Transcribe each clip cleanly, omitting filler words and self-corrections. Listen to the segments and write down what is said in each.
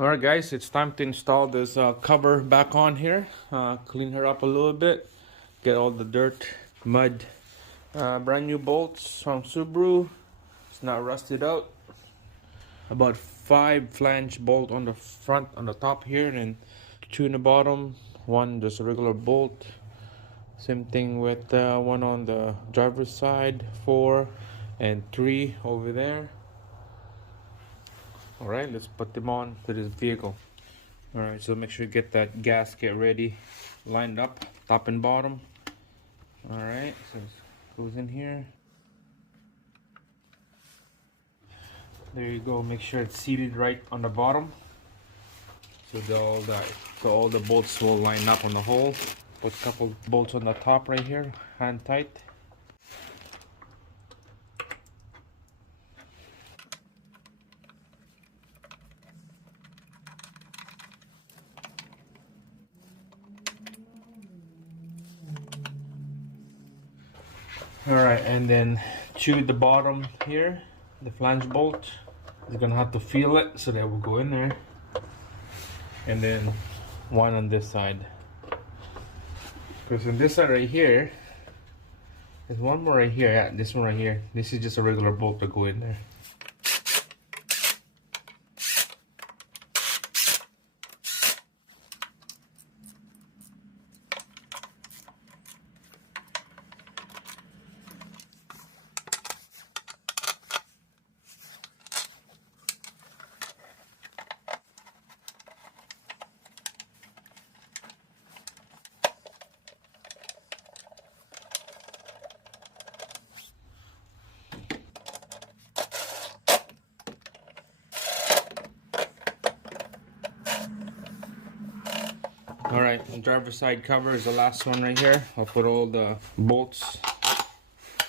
Alright guys, it's time to install this cover back on here. Clean her up a little bit, get all the dirt, mud. Brand new bolts from Subaru. It's not rusted out. About 5 flange bolt on the front, on the top here, and then 2 in the bottom. One just a regular bolt. Same thing with one on the driver's side, 4 and 3 over there. Alright, let's put them on to this vehicle. Alright, so make sure you get that gasket ready, lined up, top and bottom. Alright, so it goes in here. There you go, make sure it's seated right on the bottom. So all the bolts will line up on the hole. Put a couple bolts on the top right here, hand tight. Alright, and then to the bottom here, the flange bolt. You're gonna have to feel it so that will go in there. And then one on this side. Because on this side right here, there's one more right here. Yeah, this one right here. This is just a regular bolt to go in there. Alright, the driver's side cover is the last one right here. I'll put all the bolts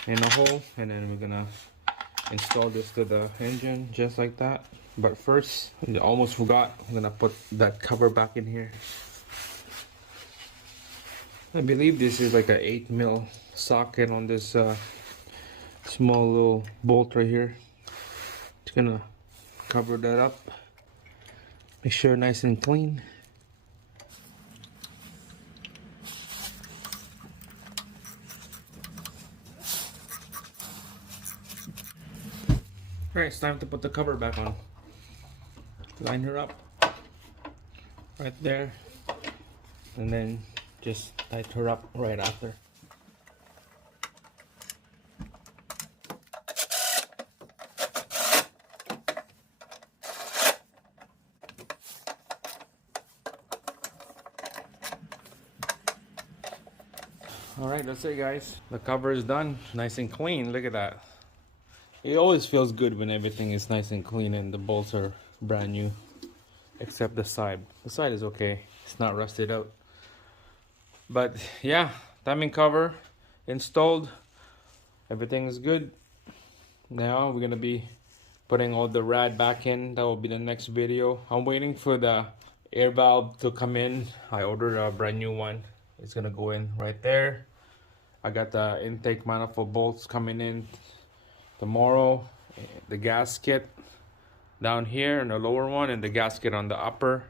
in a hole, and then we're gonna install this to the engine just like that. But first, I almost forgot, I'm gonna put that cover back in here. I believe this is like a 8mm socket on this small little bolt right here. Just gonna cover that up, make sure nice and clean. Alright, it's time to put the cover back on. Line her up right there, and then just tighten her up right after. Alright, that's it guys. The cover is done, nice and clean. Look at that. It always feels good when everything is nice and clean and the bolts are brand new, except the side. The side is okay, it's not rusted out. But yeah, timing cover installed, everything is good. Now we're gonna be putting all the rad back in. That will be the next video. I'm waiting for the air valve to come in. I ordered a brand new one. It's gonna go in right there. I got the intake manifold bolts coming in tomorrow. The gasket down here and the lower one, and the gasket on the upper.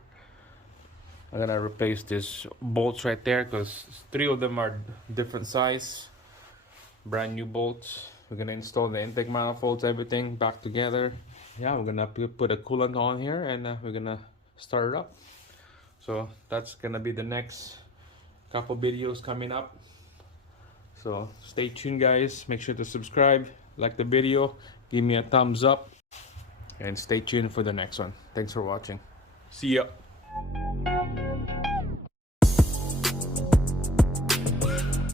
I'm gonna replace this bolts right there because 3 of them are different size, brand new bolts. We're gonna install the intake manifolds, everything back together. Yeah, we're gonna put a coolant on here, and we're gonna start it up. So that's gonna be the next couple videos coming up. So stay tuned guys, make sure to subscribe, like the video, give me a thumbs up, and stay tuned for the next one. Thanks for watching. See ya.